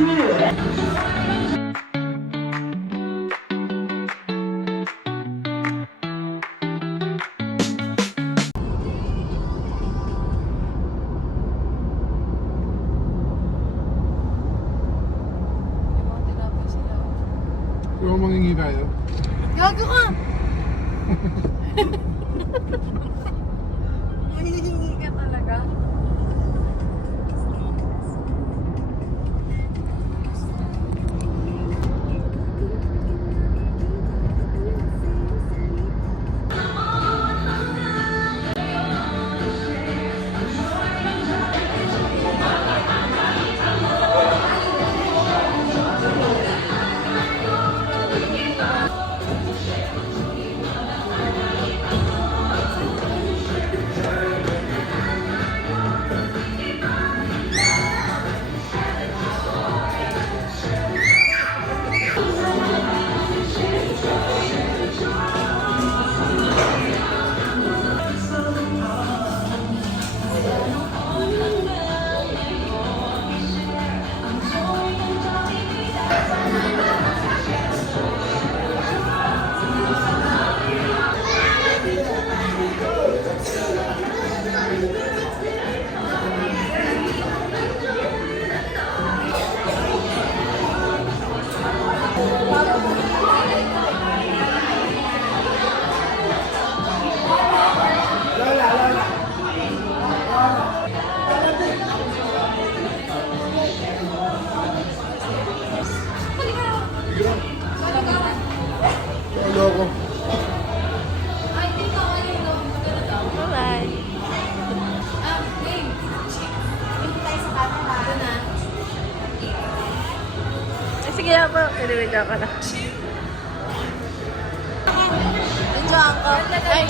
Yung mangingi tayo. Gago ka! Mahihingi ka talaga. Loko. Bye-bye. Sige na po. Anyway, ka na. Enjoy ako. Ay.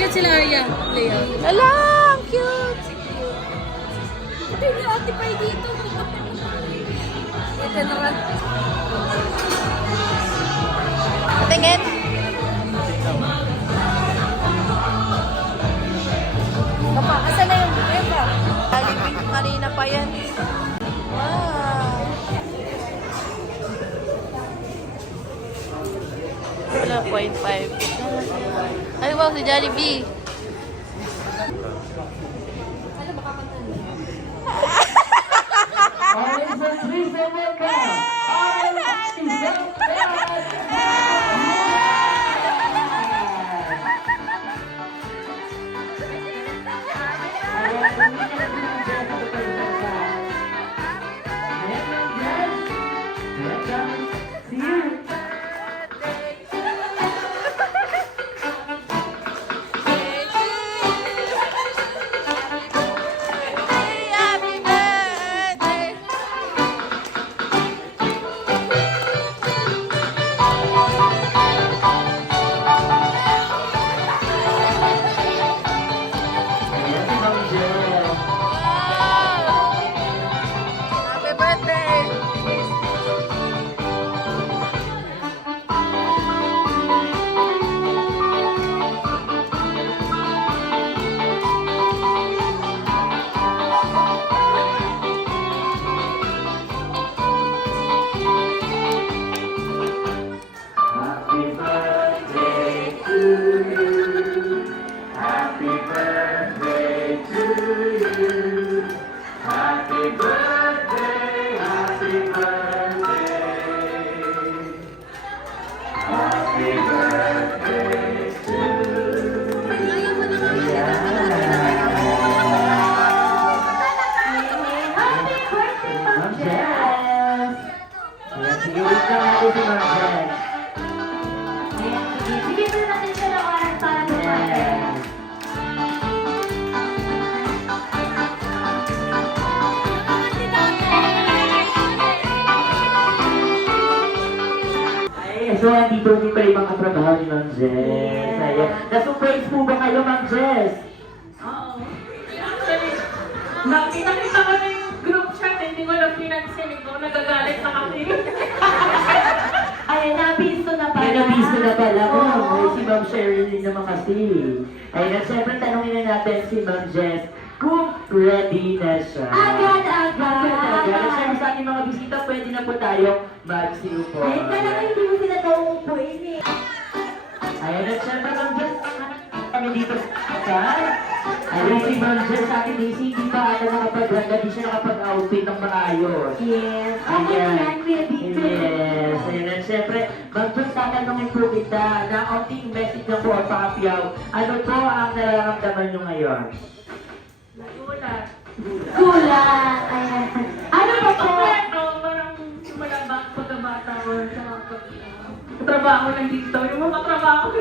Get sila Arya. Leo. Ala, ang cute. Hindi niya ate pa dito. Ito naman. Tingin. Papa, asan na yung Eva? Alipin kanina pa yan. Wow. Wala, 0.5. Ay, wow, si Jollibee. So, andito din pala yung mga trabaho ni Ma'am Jess. Ayan. Na-surprise po ba kayo, Ma'am Jess? Oo. Actually, nakita ko na yung group chat, hindi ko lang pinansin ko. Nagagalit na kami. Ayan, nabisto na pala. Ayan, nabisto na pala. Si Ma'am Sherilyn naman kasi. Ayan, at syempre tanongin na natin si Ma'am Jess kung ready na siya. Agad-agad. Agad. Siyempre sa ating mga bisita, pwede na po tayo magsiupo. Ay, talaga hindi mo sila nauupuin eh. Ayan at siyempre Ma'am Jess, kami dito sa ayun si Ma'am Jess sa ating Daisy, hindi pa nakapag-ganda, di siya nakapag-outfit ng maayos. Yes. Okay yan, Kuya Dito. Yes. Ayan at siyempre, Ma'am Jess, tatanungin po kita na onting message na po ang pakapiyaw. Ano po ang nararamdaman nyo ngayon? Nagulat. Kulang. Ayan. Ano ba po? Parang simula ba pagkabata ko sa trabaho lang dito. Yung mga trabaho ko.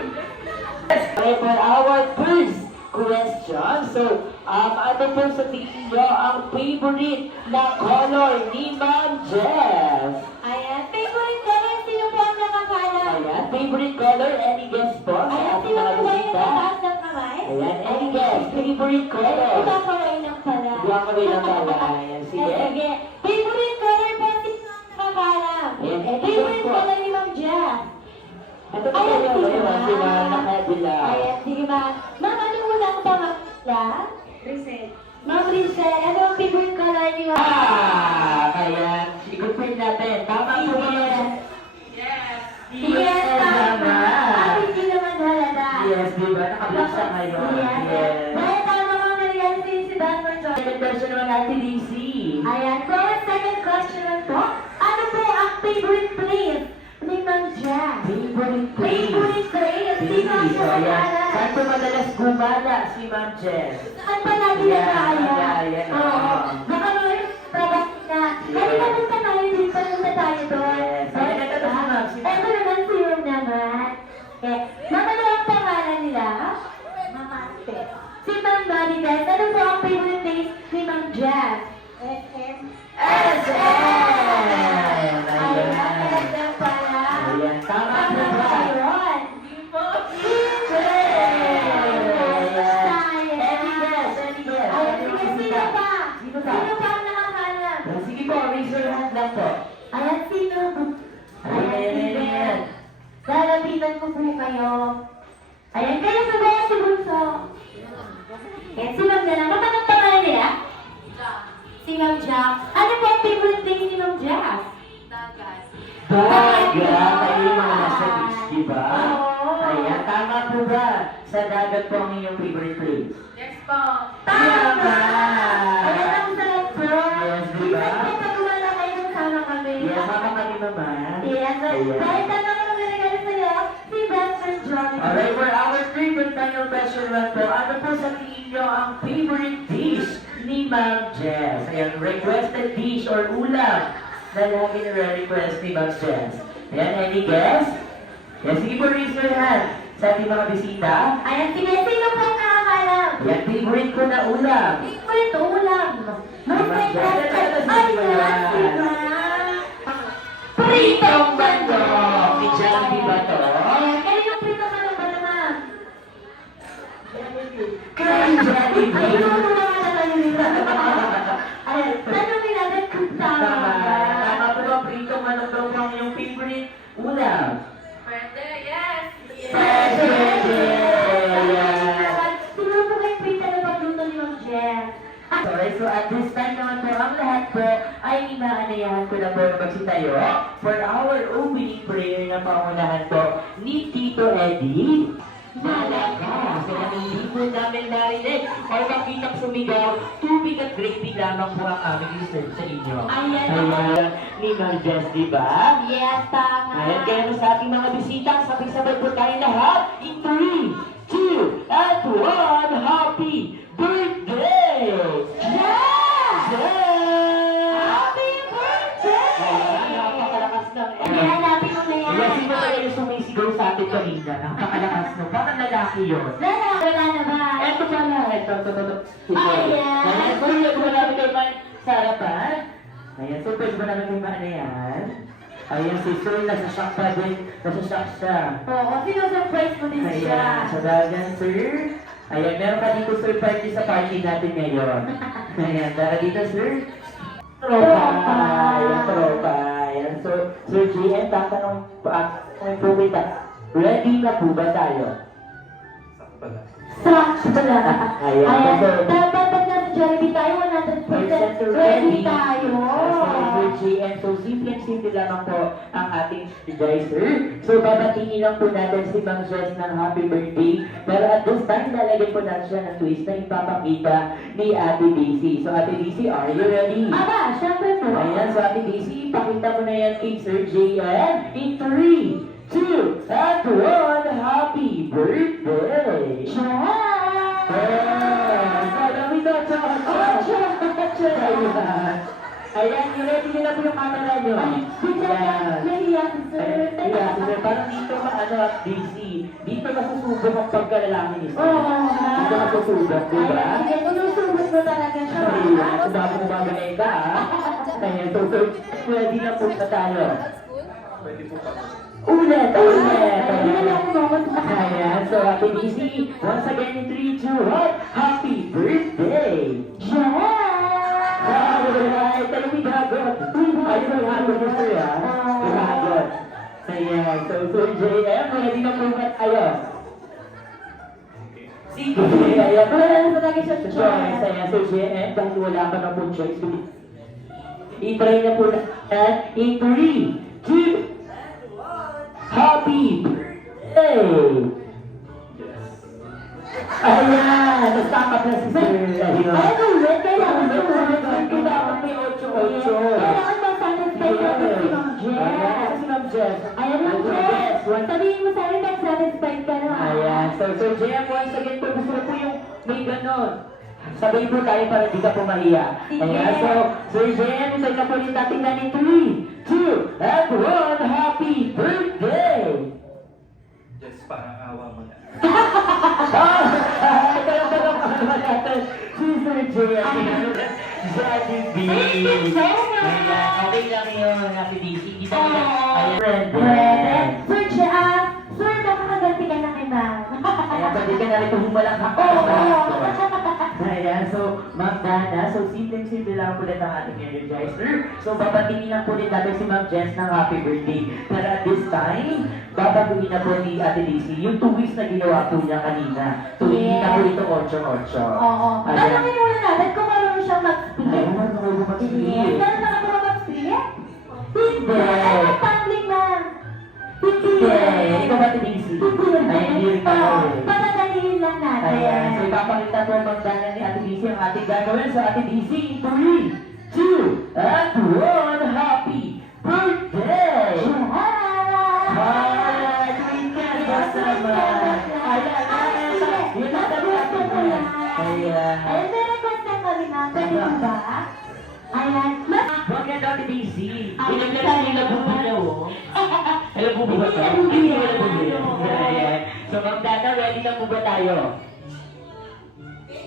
Okay, for our first question, so, ano po sa tingin nyo ang favorite na color ni Ma'am Jess? Ayan. Favorite color, sino po ang nakakala? Ayan, favorite color, any guess po sa Ayan, ating sino mga po ba yung bisita? nataas ng kamay? Ayan, any guess, favorite color? Kumakaway lang pala. Buwang kami lang pala. Ayan, sige. Sige. Favorite color po, sino ang nakakala? Ayan, any guess Favorite po? color ni Ma'am Jess. Ito po Ayan, yung sige, si Ma'am Nakadila. Ayan, sige ma. Ma'am, ano unang pangalan? Reset. Ma'am Rizal, ano ang favorite color ni Ma'am? Ayan, igutin natin. Tama po ba? Yes. Yes. Yes, tama. At hindi naman halata. Yes, di ba? Nakablock siya ngayon. Yes. Dahil tama ko ang reality si Batman John. Second question naman natin, Daisy. Ayan, so second question naman po. Ano po ang favorite place ni Ma'am Jess? Favorite place. Favorite place? Sino ang So, ayan. nakakala? Saan po madalas gumala si Ma'am Jess? Saan pa lagi Yan, nakakala? yan, Oo. oo. Baka mo yung product na. Halika punta tayo dito. Punta tayo doon. Yes. Ayan, ito si Ma'am. Ito naman si Ma'am naman. Eh, Ma'am, ano ang pangalan nila? Mamante. Si Ma'am Marites, ano po ang favorite place ni Ma'am Jess? SM. Ayan. Talaga pala. Ayan, tama po Ano ba? ba yun? Hindi po. Ayan, sige, sino pa? Sino pa? Sino pa ang nakakalap? Sige po, raise your hand lang po. Ayan, sino? Ayan, sige. Ayan. Lalapitan ko po kayo. Ayan, kayo sa bayan si Bunso. Ayan, si Ma'am na lang. Kapag pangalan nila? Si Ma'am Jack. Ano po ang favorite place ni Ma'am Jack? Dagat. Dagat, kayo mga nasa beach, di ba? Oo. Ayan, tama po ba? Sa dagat po ang inyong favorite place? Yes po. Tama! Ayan, ang sarap po. Yes, di ba? Minsan po pag wala kayo, sama kami. Yes, mama kami mama. Yes, Ayan. dahil tanong ko na regalo sa'yo, si Best John. Alright, for our third and final question naman po, ano po sa tingin nyo ang favorite dish ni Ma'am Jess? Ayan, requested dish or ulam na lagi na-request ni Ma'am Jess. Ayan, any guess? Yes, sige po, raise your hand sa ating mga bisita. Ayan, sige, sino po ang nakakalam? Ayan, favorite ko na ulam. Favorite ulam. Most requested. Ayan, si Ma'am. Pritong manok! Ni Jambi ba to? Ayan, kayo yung pritong manok ba naman? Kay Jambi. Ay, ito mo naman na kayo nila. Ayan, tanongin natin kung tama Tama. ba. Tama po ba pritong manok daw po ang iyong favorite ulam? Pwede. Yes. Pwede! Ayan. Siguro po kayo prita na pagluto ni Ma'am Jess. Sorry, so at this time naman po, ang lahat po ay inaanayahan ko na po na magsitayo for our opening prayer na pangunahan po ni Tito Eddie. Malakas! Kaya hindi po namin narinig o makitang sumigaw, tubig at gravy lamang po ang aming research sa inyo. Ayan. Ayan, ni Ma'am Jess, di ba? Yes, tama. Ayan, kaya na sa ating mga bisita, sabay-sabay po tayo lahat in 3, 2, and 1, happy birthday! Yes! Yes! Happy birthday! Ayan, napakalakas ng Hanapin mo na yan. Yes, sino ba yung sumisigaw sa atin kanina? Napakalakas no? Parang lalaki yun. Wala na ba? Eto pala, eto. Ayan. Ayan, so yun ba namin kay Man sa harapan? Ayan, so pwede ba namin kay Man na yan? Ayan, si Sir, nasa shock pa din. Nasa shock siya. Oo, sinusurprise mo din siya. Ayan, sa dagan, Sir. Ayan, meron ka dito, Sir, party sa party natin ngayon. Ayan, dara dito, Sir. Tropa. Ayan, tropa. Ayan, so, Sir GM, tatanong po kita. Ready na po ba tayo? Sakto pala. Ayan, Ayan, so- dapat pag nasa Jollibee tayo, 100% ready tayo. And so, simple lamang po ang ating energizer. So, babatingin lang po natin si Mang Jess ng happy birthday. Pero at this time, lalagyan po natin siya ng twist na ipapakita ni Ate Daisy. So, Ate Daisy, are you ready? Aba, syempre po. Ayan, so Ate Daisy, ipakita mo na yan kay Sir JM in 3, 2, and 1. Happy birthday! Ciao! Ayan, ayan, ready nyo na po yung camera nyo. Ayan. Nahiya si sir. Ayan, sir, parang dito Daisy. Dito masusubok ang pagkalalaki ni Sir. Oo. Dito masusubok, di ba? Ayan, sige, sinusubot mo talaga siya. Ayan, kung bago mo mamalita, Ayan, so, ready na po na tayo. Ulit! Hindi na lang ako Ayan, so Ate Daisy, once again in 3, 2, 1, happy birthday! Alright, pero may hagot. Ayun ang hagot mo sir, ha? May hagot. Ayan, so Sir JM, ready na po ba tayo? Sige, ayan. Wala na talaga siya So, ayan, Sir JM, dahil wala ka na po choice. I-try na po natin in 3, 2, happy birthday! Ayan, tapos tama na si Sir. Ayun. Kailangan Kailangan may 8-8. Kailangan ma-satisfy natin si Ma'am Jess. Ayan, si Ma'am Jess. Ayan, Ma'am Jess. Sabihin mo sa akin na satisfied ka na. Ayan, so Sir JM, once again po, gusto ko yung may ganon. Sabay po tayo para di ka pumahiya. Ayan, so Sir JM, ito na po rin natin na ni 3, 2, and 1, happy birthday! Just parang awa mo na. Si Sir JM, Jollibee. Ayan, okay lang yun, Happy Daisy. Kita mo na. Ayan, friend. Sir Jess, sir, nakakaganti ka na kay Ma'am. Ayan, pwede ka na rin kung humalang Ayan, so, Ma'am Dana, so simple lang po ulit ang ating energizer. So, babatingin lang po ulit natin si Ma'am Jess ng happy birthday. Pero at this time, babaguhin na po ni Ate Daisy yung 2 weeks na ginawa po niya kanina. So, hindi na po ito 8-8. Oo. Ayan. Tanongin muna natin kung marunong siyang mag-split. Ayun, marunong mag-split. Yes. Meron ba ako mag-split? Hindi. Ay, mag-tumbling, ma'am. Hindi. Ikaw ba, Ate Daisy? Ayan, hindi rin ako eh. Patadalihin lang natin. Ayan, so ipapakita po ang magdana ni Ate Daisy ang ating gagawin. So Ate Daisy, 3, 2, and 1, happy birthday! Hi! Green Cat, basta naman! Ayan, yun na sabi natin po yan. Ayan. Ayan, may request na kami, ma'am. Pwede mo ba? Ayan. Huwag yan, Ate Daisy. Ilang lang sila bumulaw, oh. Alam po ba ito? Hindi, Hindi mo alam po yan. Ayan. So, Ma'am Dana, ready na po ba tayo?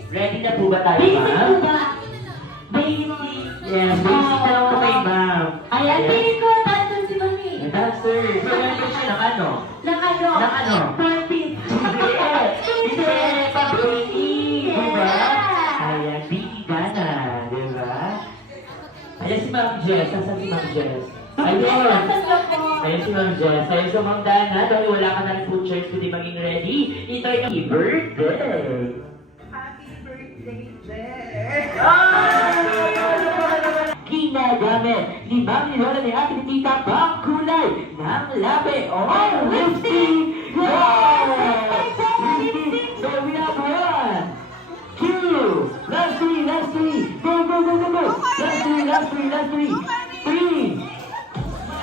Ready na po ba tayo, Basic ma'am? po ba? Basic. Yes, basic na lang po kay ma'am. Ayan, piling ko, tanong si Mami. Answer. So, meron siya ng ano? Ng ano? Ng ano? Parties. Hindi, pa-Bini. Diba? Ayan, Bini Dana. Diba? Ayan si Ma'am Jess. Nasaan si Ma'am Jess? Ayun. Ayan si Ma'am Jess. Ayan so Ma'am Dana, dahil wala ka na rin food choice, kundi maging ready. Ito ay happy birthday! Happy birthday, Jess! Ginagamit ni Ma'am Lola ni Ate Tita pang kulay ng labi o lipstick! Yes! Lipstick! So we have 1, 2, last 3, go, go, go, go, go! Last 3, 3,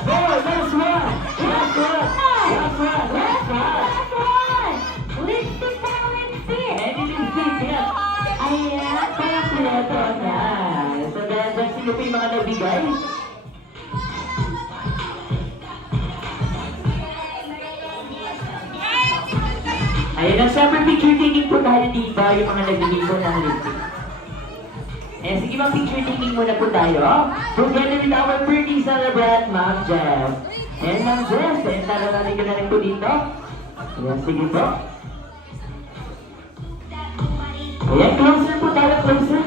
4, last one! Lipstick na lipstick. Any lipstick, yeah. Ayan, kaya Ito na. So, dahil sino pa yung mga nabigay? Ayun ang siyempre picture taking po tayo dito yung mga nagbigay po ng lipstick. Eh, sige ma'am, picture taking muna po tayo. Together with our birthday celebrant, Ma'am Jess. And Ma'am Jess, tarananin ko na rin po dito. Ayan, sige po. Ayan, closer po tayo, closer.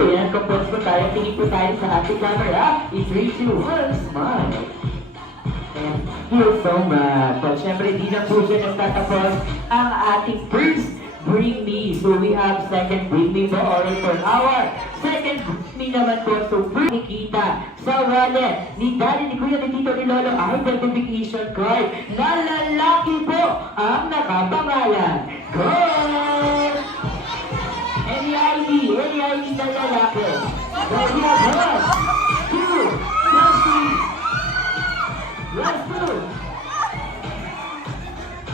Ayan, compose po tayo, tingin po tayo sa ating camera. In 3, 2, 1, smile. And thank you so much. So, syempre, di na po siya nagtatapos ang ating first bring me. So we have second bring me po alright for our second bring me naman po. So nakikita sa wallet ni Daddy, ni Kuya, ni Tito, ni Lolo identification card na lalaki po ang nakapangalan. Go! Any ID na lalaki. So we have 1, 2, last 3, last 2.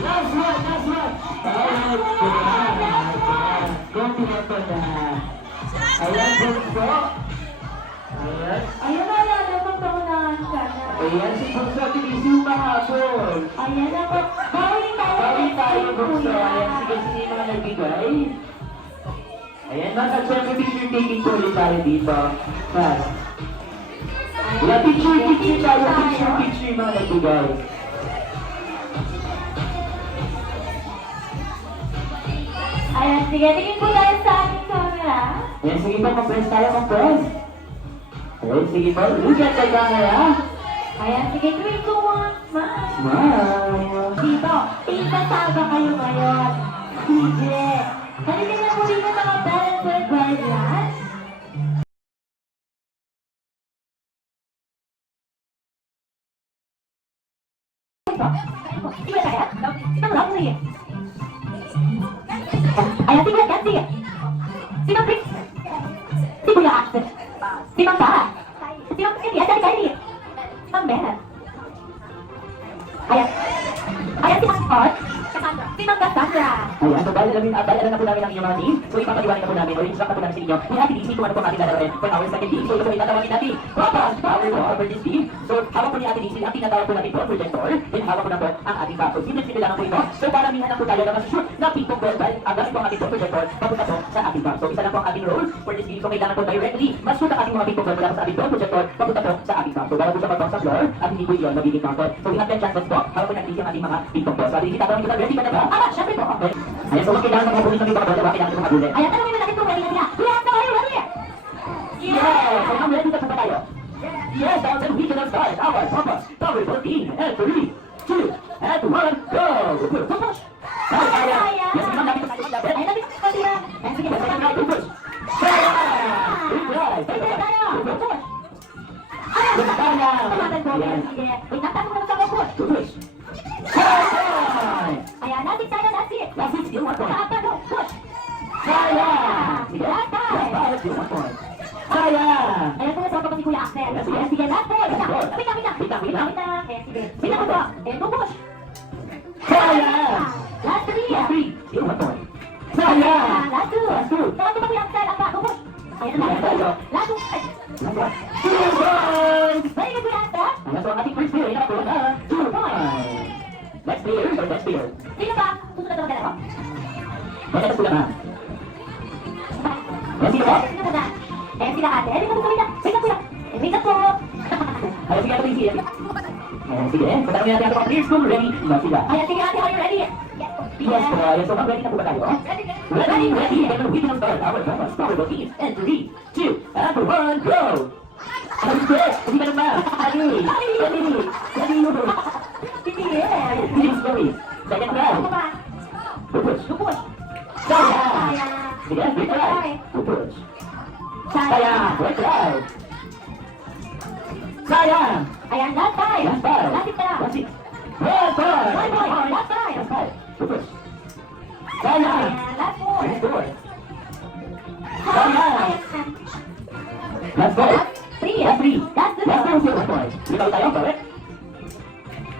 Last one. Alright, konti na po na. Ayan po. Ayan. Ayan na, wala na pagpangunahan ka na. Ayan si Bunso, tinis yung mahapon. Ayan na po. Bawi tayo, Bunso. kuya. Ayan, sige, yung mga nagbigay. Ayan, mag-selfie picture taking po ulit tayo dito. Fast. Wala, picture tayo, picture yung mga nagbigay. Ayan, sige, tingin po tayo sa aking camera. Ayan, sige po, mag-press tayo, mag-press. Ayan, sige po, look at the camera. Ayan, sige, 3, 2, 1, smile. Smile. Dito, itasaga kayo ngayon. Sige. Halika na po dito mga parents and guardians. Sige, kaya? Ito lang, sige. Ayan, sige, yan, sige. Si Mang Chris. Si Kuya Axel. Si Mang Sarah. Si Mang Cindy, at si Kylie. Si Mang Bennett. Ayan. Ayan si Mang Scott. Si Mang Cassandra. Ayan, so dahil alam na po namin ang inyong mga team, so ipapaliwanag na po namin, o i-instruct na po namin sa inyo, ni Ate Daisy kung ano po ang ating lalawin for our second team. So ito po yung tatawagin natin, Papa's Power for this team. So hawak po ni Ate Daisy, ang tinatawag po natin po, projector, then hawak po na po ang ating back. So simple lang po ito. So paramihan na po tayo na masushoot na ping-pong ball dahil agad po ang ating projector papunta po sa ating back. So isa lang po ang ating role for this team. So kailangan po directly mashoot ang ating mga ping-pong ball mula po sa ating projector papunta po sa ating back. So bawal po siya pagpang sa floor at hindi po yun magiging counter. So we have 10 chances po, hawak po natin ang ating mga ping-pong ball. So ating kita, ready ka na ba? Syempre po. Ayan, so kailangan mag-habulit ng mga bola, kailangan itong habulit. Ayan, tanongin mo natin kung ready na sila. Kuya, are you ready? Yes! So I'm ready na po ba tayo? Yes, now then we can start our Papa's Power 14 and 3, 2, and 1, go! Push! Kaya! Yes, ma'am, lapit na tayo. Ay, lapit ko sila. Ayan, sige. Yes, ma'am, push! Kaya! Good try! Sige, tayo. Push. Yes, kaya! Tumatan ko. Yes. Sige. Wait, natanong ko lang sa push. Push! Kaya! Ayan, natin tayo, natin. That's it, still 1 point. Sa apat, push. Kaya! Sige, Last time. last time, still 1 point. Kaya! Ayan, pumasok ko si Kuya Axel. Ayan, sige, last point. Wait lang. Wait lang. Ayan, sige. Wait lang po. Ayan, push. Kaya! Last 3. Last 3, still 1 point. Kaya! Last 2. Last 2. Saan ba Kuya Axel? Ang bago, push. Ayan, last 2. Ay, Last 1. 2 points! very good, Kuya Axel. Ayan, so ang ating first player na po na 2 points. Next player, or next player. Sino ba? Susunod na magdala ko? Next na sila na. Ayan, sino po? Sino ba na? Ayan sila ate. Ayan, wait lang. Wait lang po. Ayan, sige, ito yung siya. Ayan, sige. So, tanongin natin ang mga players kung ready na sila. Ayan, sige ate, are you ready? Yes, po. Ayan, so, ready na po ba tayo? Ready. Then we can start our Papa's Power routine. And 3, 2, and 1, go! Ayan, sige. Hindi ka naman. Ready. Sige. Feeling story. Second round. Ano ba? Pupush. Pupush. Kaya. Kaya. Sige, wait try. Pupush. Kaya. Kaya. Wait try. Kaya. Ayan, last time. Last time. Last it na. Last it. Last time. One point. Last time. Last time. Pupush. Kaya. Ayan, last four. Last four. Kaya. Last four. Last three. Last three. Last two. Last two. Last point. Ikaw tayo, correct?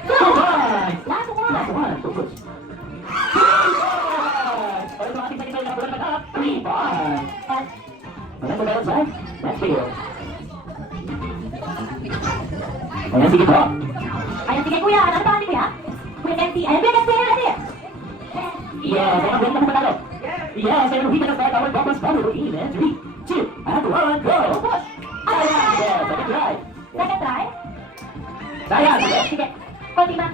2 points. Last one. Last one. Pupush. 3 points. Para sa ating second na bulan na 3 points. Wala po meron saan? That's fair. Ayan, sige po. Ayan, sige kuya. Ano pa ni kuya? Kuya MC. Ayan, kuya MC. Ready? Yes, ayan, pwede na po matalo. Yes, and we can start our Papa's Power routine. And 3, 2, and 1, go! Push. Ayan, yes, second try. Second try. Ayan, sige. Sige. Konti na.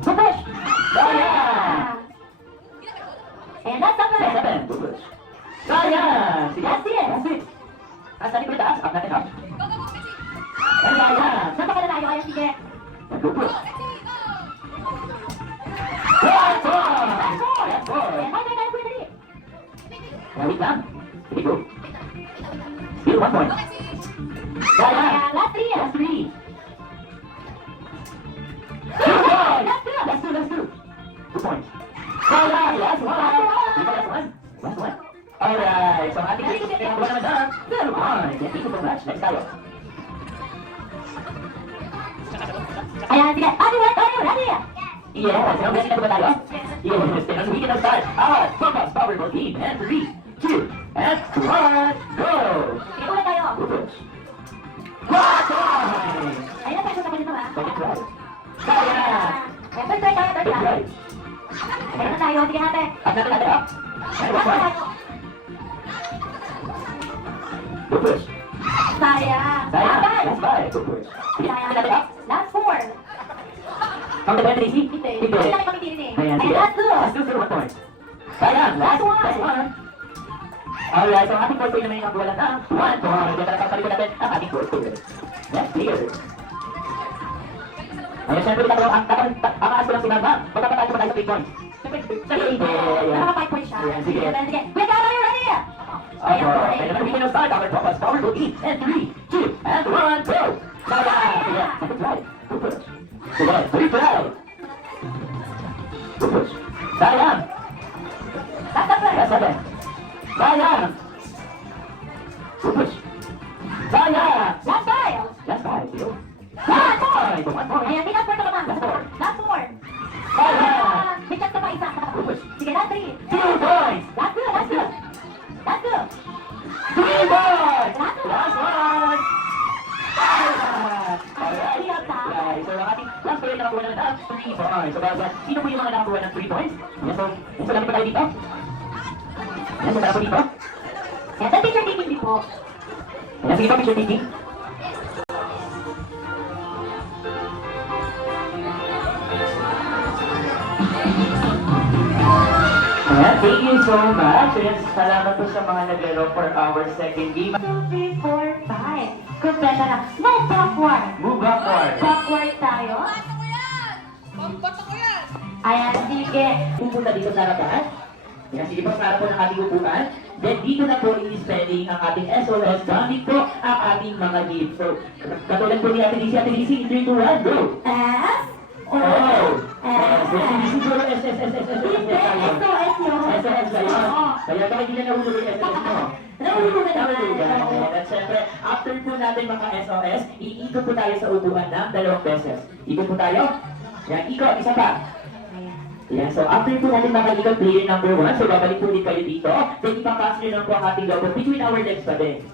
Push. Ayan. Ayan, last number. Seven, pupush. Ayan, sige. That's it. That's it. Taas natin po taas, up natin up. Ayan, Saan pa ka na tayo? Ayan, sige. and pupush. That's four. That's four. Ayan, bye, bye, bye, kuya, dali. Wait lang. Sige, go. Still 1 point. Saya! Ayan, last three. Last 3. 2 points! Last 2. 2 points. Saya! Last 1. Last 1. Last 1. Alright, so ang ating pinakabuha naman sa 0 points. Thank you so much. Next tayo. Ayan, sige. Ready? Yes, ang ready na ba tayo? Yes, then we can start our focus powerful team. And 3, 2, and 1, go! Sige, una tayo. What time? Ayan, tayo sa kanito ha. Second try. Saya! Third try tayo, third Third try. try. Ayan na tayo, sige natin. Up natin natin, up. And Last one. tayo. Go push. Sayang. Saya! Laban. Last 5. Go push. Sige, Sayang. natin up. Last 4. Count the point, Tracy. Hindi. Hindi. Hindi tayo pagtitin eh. Ayan, Ayan, sige. last 2. Last 2, 0 point. Sayang, last Last 1. Alright, so ang ating point naman yung nakuha ng 1 point. Kaya talagang natin ang ating point. That's clear. Ayan, syempre ang aas ko lang si Mama. Magkapatay ko tayo sa 3 points. Sa 8. Ayan. Naka 5 points siya. Ayan, sige. Sige. Wait, are you ready? Opo, kaya naman we can start our focus powerful team. And 3, 2, and 1, go! Sayang! Sige, second try. Go push. Sige, third try. Go push. Sayang! Last number. Last 7. Sayang! Go push. Sayang! Last 5. Last 5. Go. Last 4. 1 point. Ayan, last 4 ka naman. Last 4. Last 4. Sayang! May chance ka pa isa. Go push. Sige, last 3. 2 points! Last 2. Last 2. Last 2. 3 points! Last 1! Ay, Alright, so ang ating last player na nakakuha na ng 3 points. So basta, sino po yung mga nakakuha ng 3 points? Yes, so, isa lang pa tayo dito. Yes, so tara po dito. Ayan, sa picture taking din po. Ayan, sige pa, picture taking. Ayan, thank you so much. Ayan, salamat po sa mga naglaro for our second game. 2, 3, 4, 5. Kompleto na. Move backward. Move backward. Backward tayo. Ayan, sige. Pupunta dito sa harapan. Yan, sige po, sa harapan ng ating upuan. Then dito na po i-spelling ang ating SOS gamit po ang ating mga gifts. So, katulad po ni Ate Lizzie, 3, 2, 1, go! S. O. Oh! S. Siguro SSSSS Hindi, SOS yun. SSS kayo. Oo. Kaya bakit hindi na nahulog yung SSS mo? Nahulugan naman. Nahulugan. At syempre, after po natin mga SOS, iikot po tayo sa upuan ng 2 beses. Ikot po tayo. Yan, ikot, isa pa. Yan, so after po natin makaligaw player number 1, so babalik po din kayo dito. Then ipapass nyo lang po ang ating logo between our legs pa din.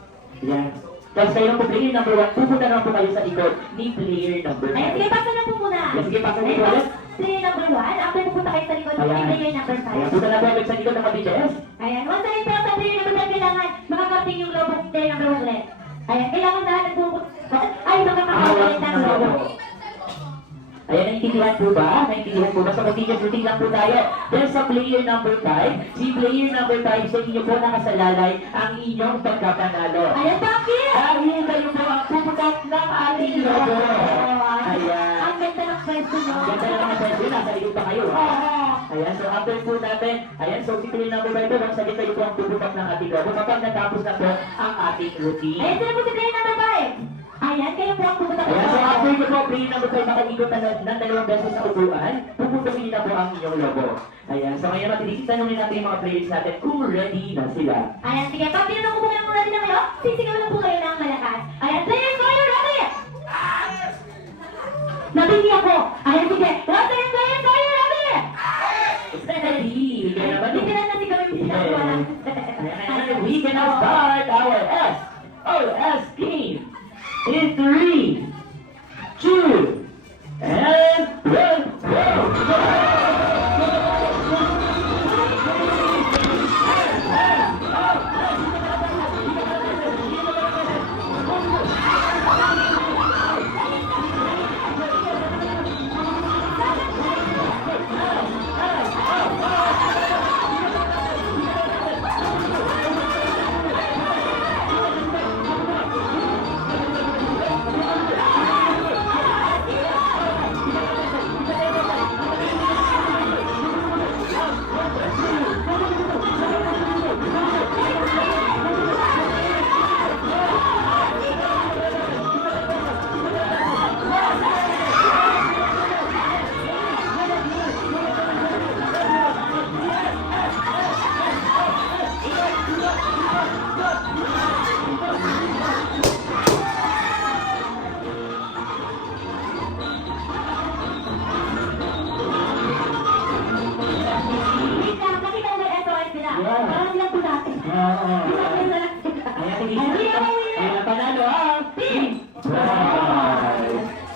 Yan. Tapos kayo po player number 1, pupunta naman po kayo sa likod ni player number 2. Ayan, sige, pasa na po muna. Yes, sige, pasa na po Ayan, ulit. player number 1. After pupunta kayo sa likod, Ayan. player number 5. Ayan, punta na po agad sa likod ng BTS. Ayan, once again pero sa player number 5, kailangan makakarating yung logo ng player number 1 ulit. Ayan, kailangan lahat nagpupunta. Ay, makakarating ng logo. Ayan, naintindihan po ba? Naintindihan po ba? So, continuous routine lang po tayo. Then sa player number 5, si player number 5, sa inyo po nakasalalay ang inyong pagkapanalo. Ayan, bakit? Dahil kayo po ang puputok ng ating logo. Ayan. Ang ganda ng pwesto nyo. Ganda na mga pwesto, nasa likod pa kayo. Oo. Ayan, so after po natin, ayan, so si player number 5 po, once again kayo po ang puputok ng ating logo kapag natapos na po ang ating routine. Ayan, sila po si player number 5. Ayan, kayo po ang pupunta Ayan, so after nyo po, player number 5, makalikot na ng 2 beses sa upuan, puputukin na po ang inyong logo. Ayan, so ngayon matitigit tanongin natin yung mga players natin kung ready na sila. Ayan, sige, pag tinanong ko po kung ready na kayo, sisigaw lang po kayo ng malakas. Ayan, players, are you ready? Nabili ako. Ayan, sige. Once again, players, are you ready? Ready! Kaya naman Hindi na natin kami sinasawa. Ayan, we can now start our SOS team in 3, 2, and 1, go!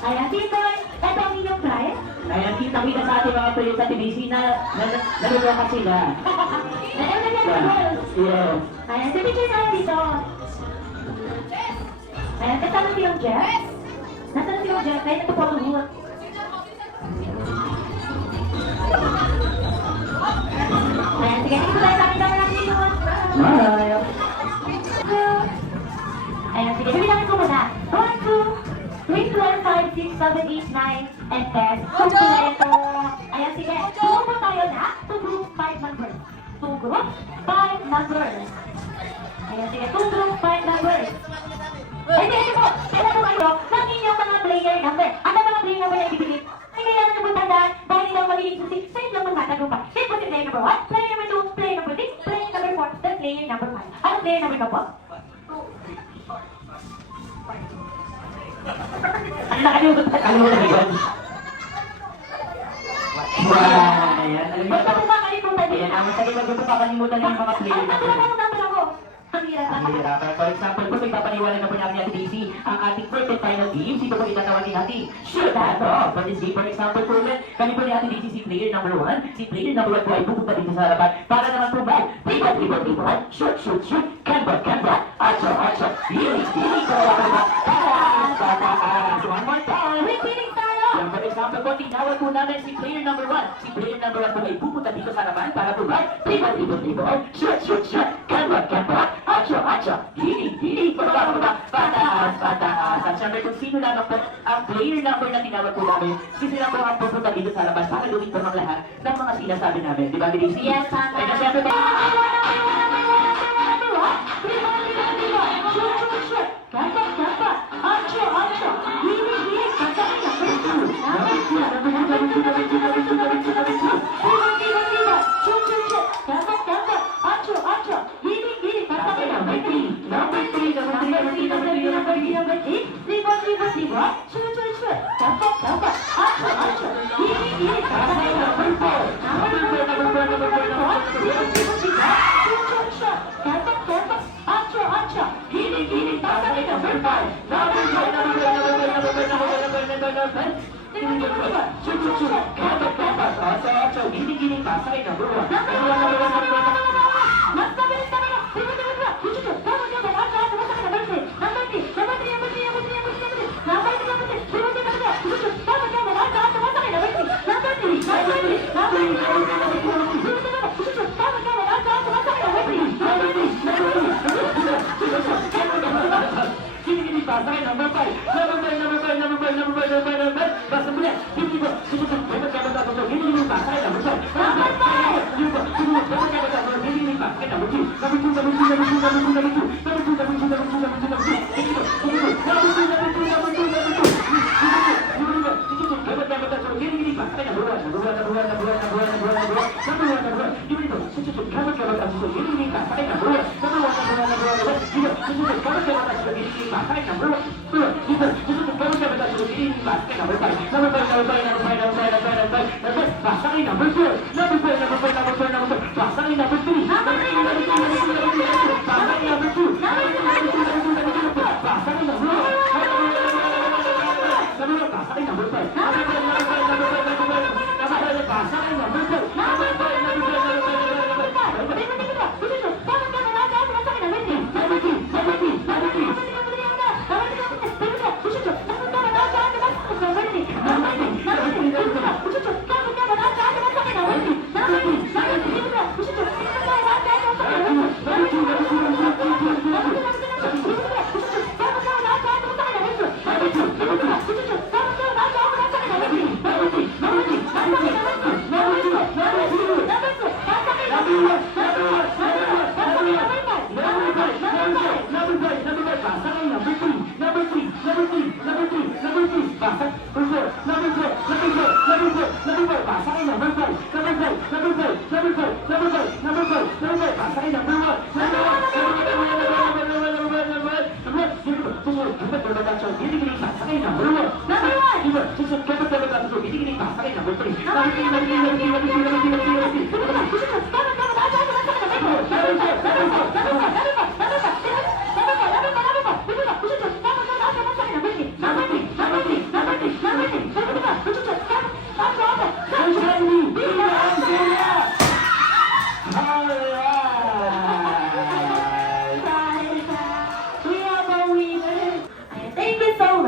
Ayan, Tito, ito ang inyong prize. Kaya kita-kita sa ating mga player sa TBC na naluluwa sila. Ayan, ganyan ang girls. Yes. Ayan, sa picture tayo dito. Ayan, kasama si yung Jeff. Nasaan si yung Jeff? Kaya nagpapatuhot. Ayan, sige, dito tayo sa ating dami natin dito. Bye. Ayan, sige, bibilangin ko muna. 1, 2, 3, 4, 5, 6, 7, 8, 9, and 10. So, sila ito. Ayan, sige. Tumo tayo na. 2 group, 5 numbers. 2 group, 5 numbers. Ayan, sige. 2 group, 5 numbers. Hindi po. Kailan po kayo ng inyong mga player number. Ano mga player number na ibibigay? Ay, kailangan nyo po tandaan dahil lang magiging susi. Same lang magkakagrupa. Same po si player number 1, player number 2, player number 3, player number 4, then player number 5. Ano player number ka po? Ang nakalimutan na yun. Wow, ayan. Alam mo, Basta po ba kalimutan ayan, nila? ang sabi mo po kakalimutan na yung mga player Ang number. tatlo number ako. Ang hirap Ang ako. hirap. For example po, ipapaniwala na po namin Ate Daisy ang ating first and final games. Ito po itatawagin natin. Shoot that off. For this game, for example po ulit, kami po ni Ate Daisy si player number 1. Si player number 1 po ay pupunta dito sa harapan para naman po ba? Rebound. Shoot. Canva. Acho. Really. Pataas. One more time. Repeating tayo. Yan, for example po, tinawag po namin si player number 1. Si player number 1 po ay pupunta dito sa harapan para po ba? Rebound. Shoot. Canva. Acho. Hili. Pataas. At syempre kung sino lamang po ang player number na tinawag po namin, sila po ang pupunta dito sa harapan para gawin po ang lahat ng mga sinasabi namin. Di ba, Daisy? Yes, tama. Kaya syempre po,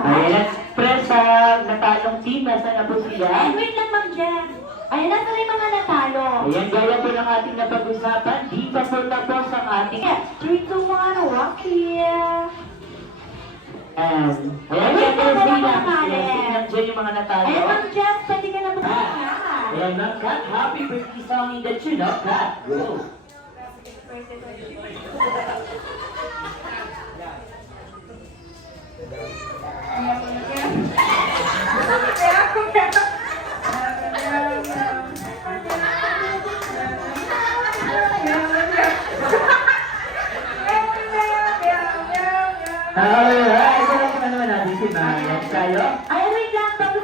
Ayan, press sa natalong team, nasa na po Ay, sila? wait lang, Ma'am Jen. Ayan, nasa na yung mga natalo. Ayan, gaya po ng ating napag-usapan, di pa po tapos ang ating... 3, 2, 1, Rocky. Ayan, kaya po sila. Ayan, dyan yung mga natalo. Ayan, Ma'am Jen, pwede ka na magkakaya. Ayan, Ma'am Kat, happy birthday song in the tune of Kat. Go! Alright, ito lang naman natin si Ma'am. Next tayo. Ayan, wait lang, bago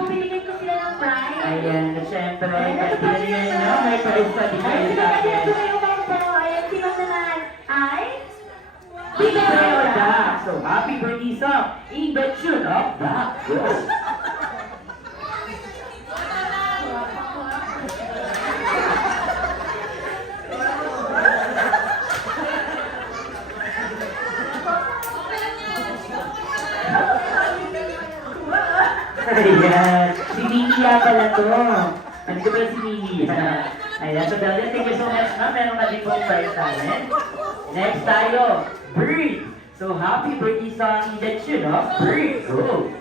bumibigay ko sila ng prize. Ayan, siyempre, kaibigan nyo, may prize pa din kayo sa akin. Ayan, si Ma'am naman ay... Pero that, so happy birthday song in the tune of that. Go! Ayan, si Mia pala to. Nandito pala si Mia. Ayan, so Dalia, thank you so much na. Meron na din pong prize namin. Next tayo, Bird. So happy birthday song in the tune of Bird. Go!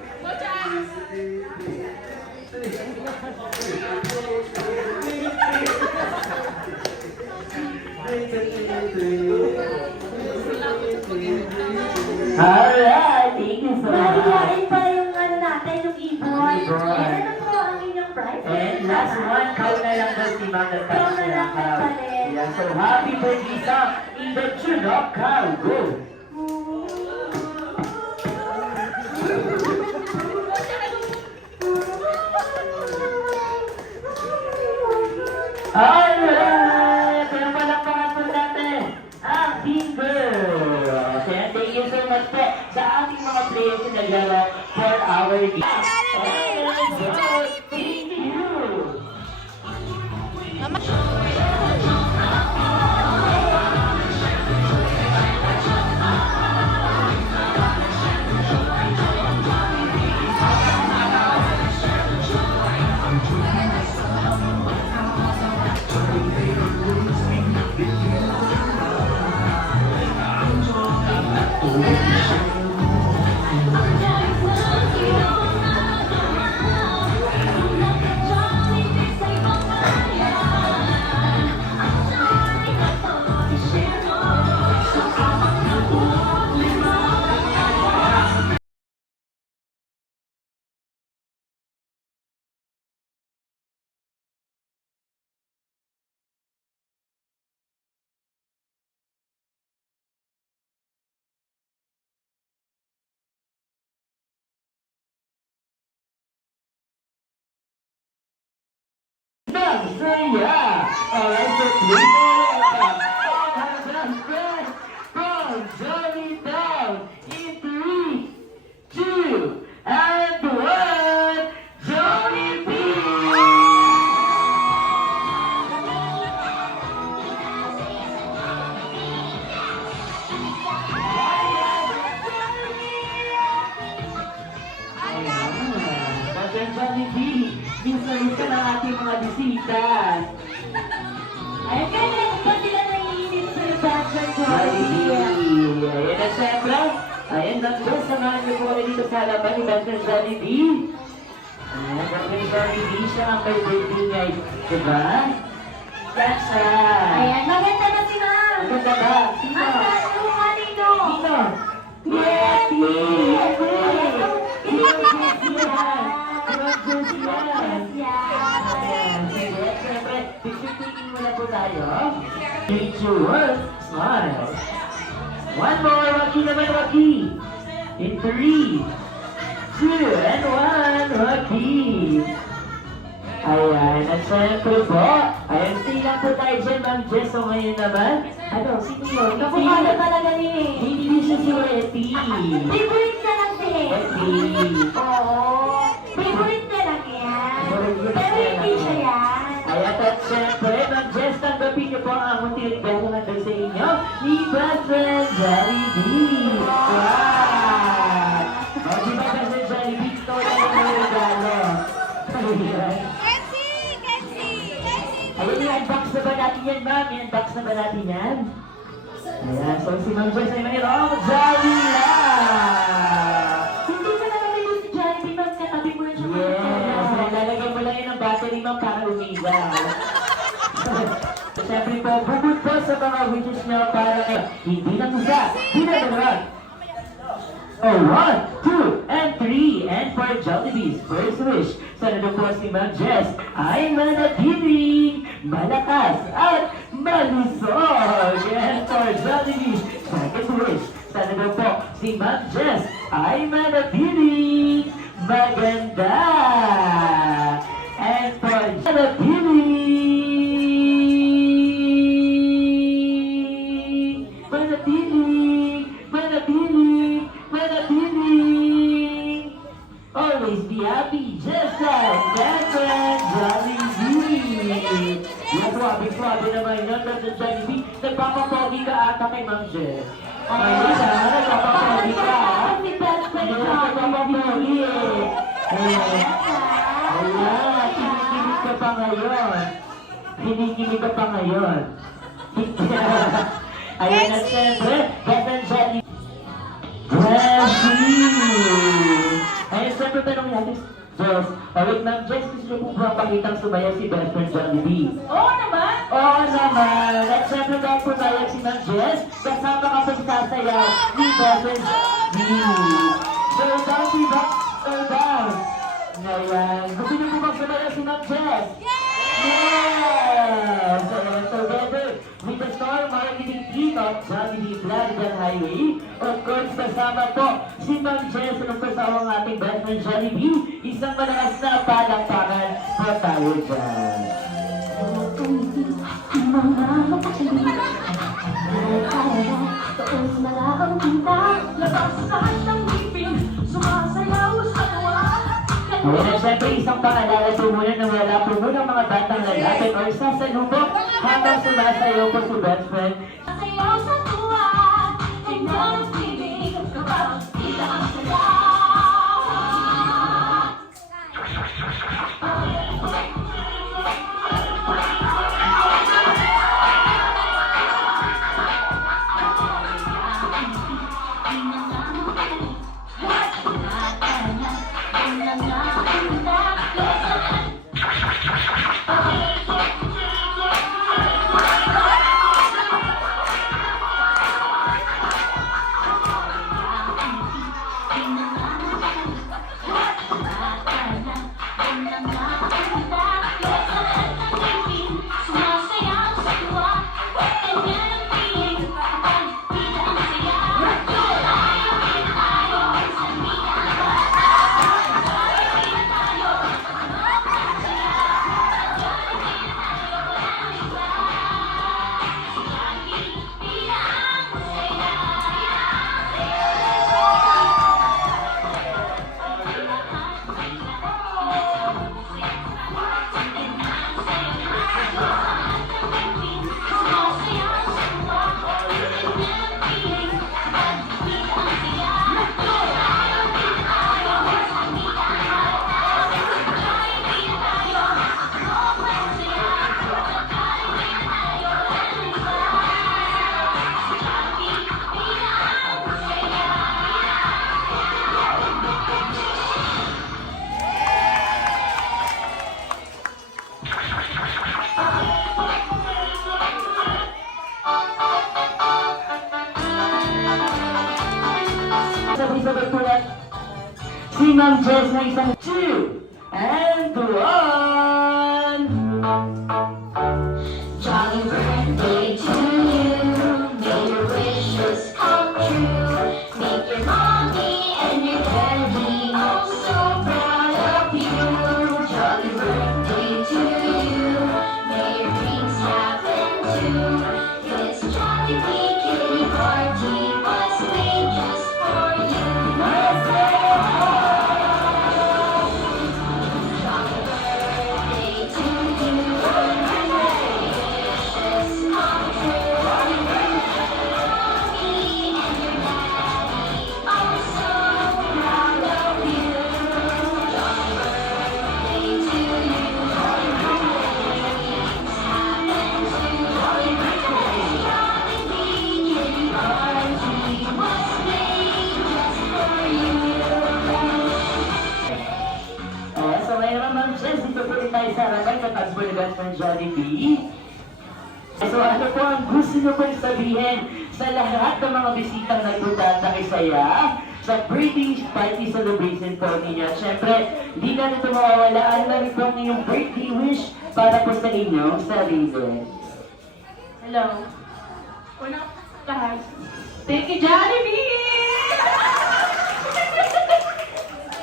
Alright, thank you so much. Mahihain pa yung ano natin, yung ibon. Ibon. Ayan, ano po ang inyong prize? And last one, count na lang daw si Manga Count na lang pala. Yeah, so happy birthday song in the tune of Cow. Go! Alright! Kaya palakpakan po natin ang Team Girl. Kaya thank you so much po sa ating mga players na naglaro for our game. Thank you! Saya! Alright, so please welcome all our best friends from Johnny Town in 3, 2, and 1, Johnny P! Ayan, Johnny P! Minsan ng ating mga bisita. Ayan, kaya pa sila naiinit sa background ko. Ayan na siyempre. Ayan, nandun, samahan niyo po kami dito sa halaman ni Dr. Johnny B. Ayan, Dr. Johnny B, siya ang may birthday ngayon. Diba? Yan siya. Ayan, maganda na si Ma'am. Maganda ba? Sino? Ang yung kanino? Sino? Yeti! Smile. One more, Rocky naman, Rocky. In 3, 2, and 1, Rocky. Ayan, at syempre po, ayan, sila po tayo dyan, Ma'am Jess. So ngayon naman, ano, sino yun? Kapukado talaga ni. Hindi siya si Letty. Favorite na lang si Letty. Oo. Favorite na lang yan. Pero hindi siya yan. Ayan, at syempre, Ma'am Jess, tanggapin niyo po ang munting regalo na doon sa inyo ni Best Friend Johnny B. Wow! O, di ba, Best na ba natin yan? Ayan, so si Ma'am Jess ay mayroong Jolly lang! Hindi ko na naman yung si Jollibee, ma'am. Katabi mo na siya. Yes! Lalagyan mo lang yun ng battery, ma'am, para umigaw. Siyempre po, bukod po sa mga wishes nyo para hindi lang isa, hindi na dalawa. So, 1, 2, and 3. And for Jollibee's first wish, sana po si Ma'am Jess ay manatiling malakas at malusog. And for Jollibee's second wish, sana po si Ma'am Jess ay manatiling maganda. And for manatiling always be happy, just like that friend, Jollibee. Yung swabe naman yun, Dr. Jollibee. Nagpapapogi ka ata kay Ma'am Jess. Ay, nagpapapogi ka. Si best friend Hindi ko. ka nagpapapogi eh. Ayan, kinikilig ka pa ngayon. Kinikilig ka pa ngayon. Ayan na siyempre, Dr. Jollibee. Ay, siyempre tanong natin, Jess. Wait, Ma'am Jess, gusto niyo po ba pakitang sumaya si best friend Jollibee? Oo naman! Oo naman! At siyempre dahil pumayag si Ma'am Jess, kasama ka sa sasayaw ni best friend Jollibee. So down, diba? So down. Ngayon, gusto niyo po bang sumaya si Ma'am Jess? Yes! And together with the star marketing team of Jollibee Platinum Highway, of course, kasama po si Ma'am Jess, and of course, ang ating best friend Jollibee. Isang malakas na palakpakan po tayo dyan. Mga mapakali. Taon na lang kita. Labas lahat ng ngipin, sumasayaw sa tuwa. Ngayon, siyempre, isang paalala po muna na wala po muna mga batang lalaki or sasalubok habang sumasayaw po si best friend. Sayaw sa tuwa. Tingnan ang piling kapag kita ang saya. Sabay-sabay po lang si Ma'am Jess na isang 2 and 1. Jolly birthday to you. May your wishes come true. Make your mommy and your daddy all so proud of you. Jolly birthday to you. May your dreams happen too. This Jollibee kitty party was made just for you. Jolly birthday to you. May your wishes come for the best friend Jollibee. So ano po ang gusto nyo pong sabihin sa lahat ng mga bisitang nagpunta at nakisaya sa birthday party celebration po ninyo? Siyempre, di na nito mawawala. Ano na rin po ang inyong birthday wish para po sa inyong sarili? Hello. Una lahat. Thank you, Jollibee!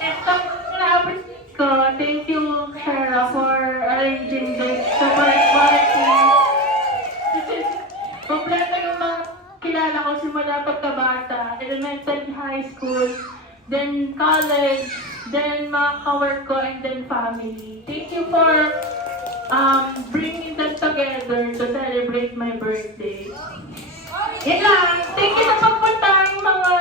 Itong na-appreciate ko. Thank you, Shara, for arranging this surprise party. Kompleto yung mga kilala ko simula pagkabata, elementary, high school, then college, then mga kawork ko, and then family. Thank you for bringing them together to celebrate my birthday. Yan lang. Thank you sa pagpunta yung mga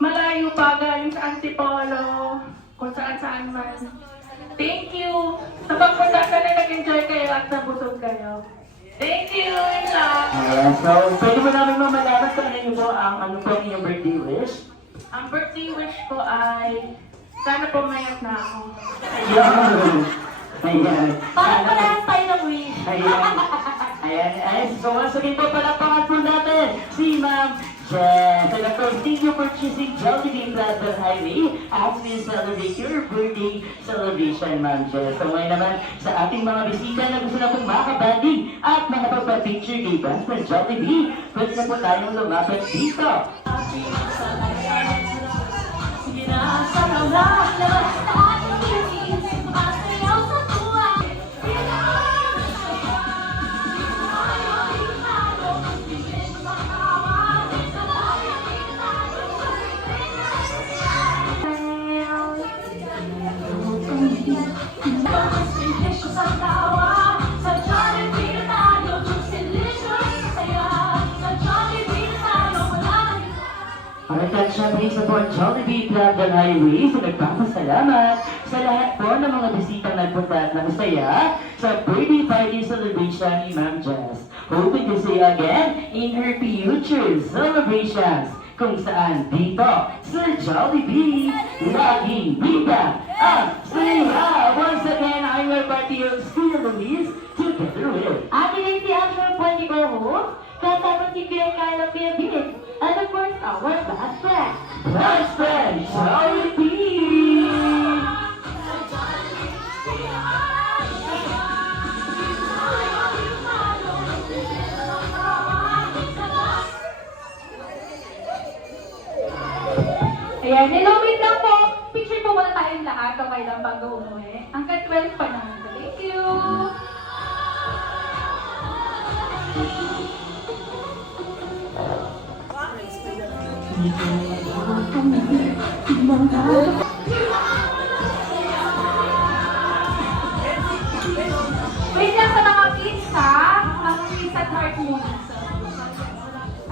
malayo pa galing sa Antipolo, kung saan-saan man. Thank you sa pagpunta sana nag-enjoy kayo at nabusog kayo. Thank you! Yan lang. So, pwede mo namin mamalaman kung ano po ang inyong birthday wish? Ang birthday wish ko ay sana pumayat na ako. Ayun! Ayan. Parang parehas tayo ng wish. Ayan. Ayan. So once again po, palakpakan po natin si Ma'am Jess. And of course, thank you for choosing Jollibee Plaza Highway as we celebrate your birthday celebration, Ma'am Jess. So ngayon naman, sa ating mga bisita na gusto na pong makabanding at makapagpa-picture kay Best Friend Jollibee, pwede na po tayong lumapit dito. Sige na, sarap na. Labas na ating kilis. Masayaw sa tuwa. Alright, at syempre sa po Jollibee Plaza Highway, so nagpapasalamat sa lahat po ng mga bisitang nagpunta at nakasaya sa birthday party celebration ni Ma'am Jess. Hoping to see you again in her future celebrations, kung saan dito sa Jollibee, laging bida ang saya. Once again, I'm your party of Stina Luis, together with Ate rin si Asher Puente Corho, kasama si Kuya Carlo Kuya Bin, and of course, our best friend. Best Friend Jollibee! Ayan, hello, wait lang po. Picture po muna tayong lahat, okay lang bago umuwi. Hanggang 12 pa naman. Thank you! Wait lang sa mga pizza. Ang pizza heart muna.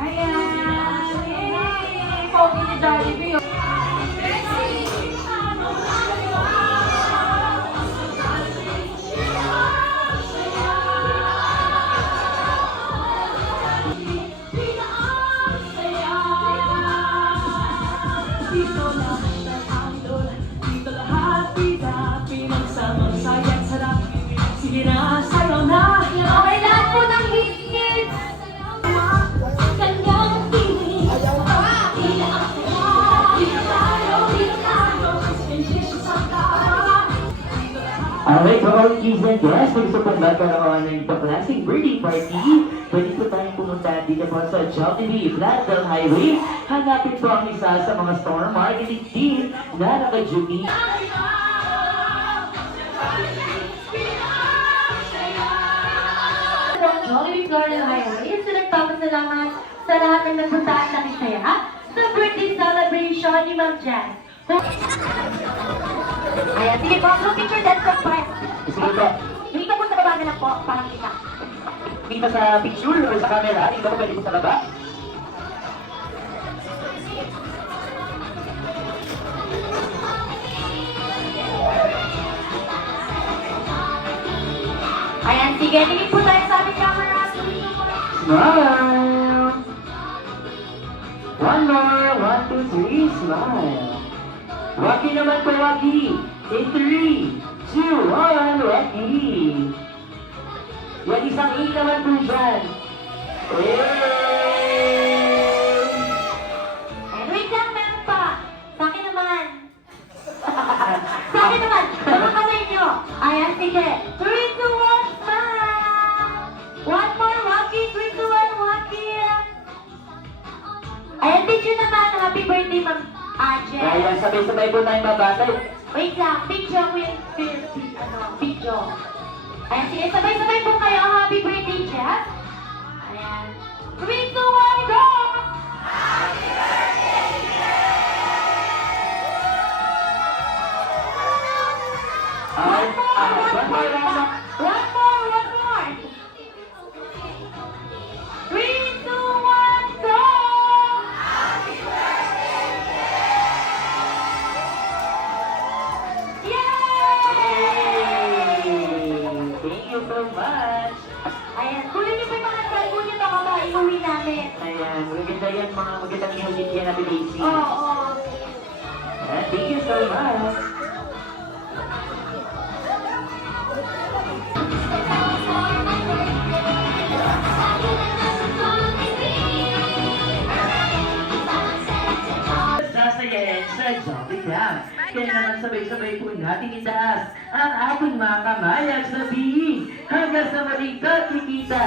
Ayan. Yay! Pogi ni Jollibee. Dito lahat bida, pinagsamang sayang sarap. Sige na, sayaw na. Okay, lahat po ng hits. Kanyang piling. Tila ang saya. Tila tayo. Ambitious ang tawa. Alright, so all kids and guests, kung gusto pong magkaroon ng klaseng birthday party, pwede po tayong pumunta dito po sa Jollibee Plaza Highway. Hanapin po ang isa sa mga store marketing team na naka-duty. Jollibee Floral Highway, so nagpapasalamat sa lahat ng nagpunta at nakisaya sa birthday celebration ni Ma'am Jess. Ayan, sige po, group picture dance from friends. Sige po, Dito po sa baba na lang po, parang kita. dito sa picture o sa camera, dito po pwede po sa baba. Ayan, sige, tingin po tayo sa aming camera. Smile! One more, 1, 2, 3, smile. Waki naman po, Waki. In 3, 2, 1, Waki. Yan, isang A naman po dyan. And wait lang, meron pa. Sa akin naman. Sa akin naman. Mga kamay nyo. Ayan, sige. 3, 2, 1, smile. One more, Waki. 3, 2, 1, Waki. Ayan, picture naman. Happy birthday, Ma'am Ajen. Ayan, sabay-sabay po tayong mabatay. Wait lang, picture ko yung picture. Ayan, sige, sabay-sabay po kayo. Happy birthday, Jeff. Ayan. 3, 2, 1, go! Ay, One more. 3, 2, 1, go! Yay! Thank you so much. Ayan, kunin niyo po yung mga cellphone niyo baka maiuwi namin. Ayan, maganda yan, mga magandang ihugit yan natin, Daisy. Oo. Ayan, thank you so much. Sasayain sa Jolly Jam. Kaya naman sabay-sabay po natin itaas ang ating mga kamay at sabihin hanggang sa muling pagkikita.